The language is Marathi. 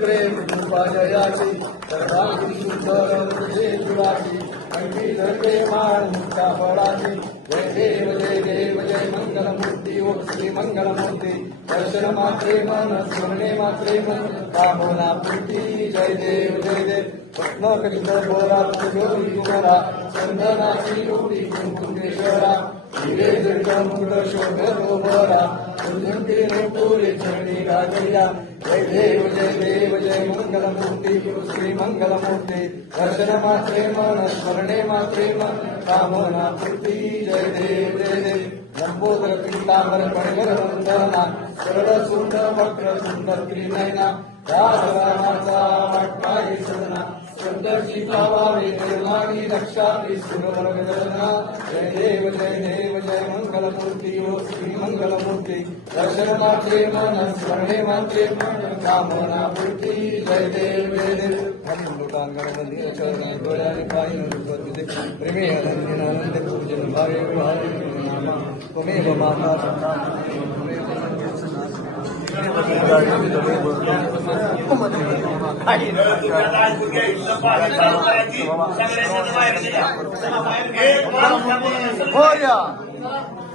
प्रेम उपायाची सर्वांगी सुंदर जुळाची अंगी धरते माळ मुक्ता फळाची जय देव जय मंगलमूर्ती ओ श्री मंगलमूर्ती दर्शन मात्रे मन स्मरणे मात्रे मन कामना पूर्ती जय देव स्वप्न कलित बोरा जोरी कुमारा चंदनाची लोटी कुंकुमेश्वरा हिरे जट मुकुट शोभतो बरा उन्नती पुरे चरणी गाजया जय देव जय मंगलमूर्ती श्री मंगलमूर्ती दर्शन मात्रे मन स्मरणे मात्रे मन कामना पूर्ती जय देव लंबोदर पीतांबर पणगर वंदना सरळ सुंद वक्र सुंदर त्रिनयना रामाचा वाटपाई सदना सुंदर सीतावावे निर्माणी रक्षा सुरवर गजना जय देव जय मंगलमूर्ती ओ श्री मंगलमूर्ती दर्शन मात्रे मन स्मरणे मात्रे मन कामना पूर्ती जय देव लोकांगण मंदिर चरण डोळ्याने पायी नृत्य प्रेमे आनंद पूजन भावे नामा त्वमेव माता हो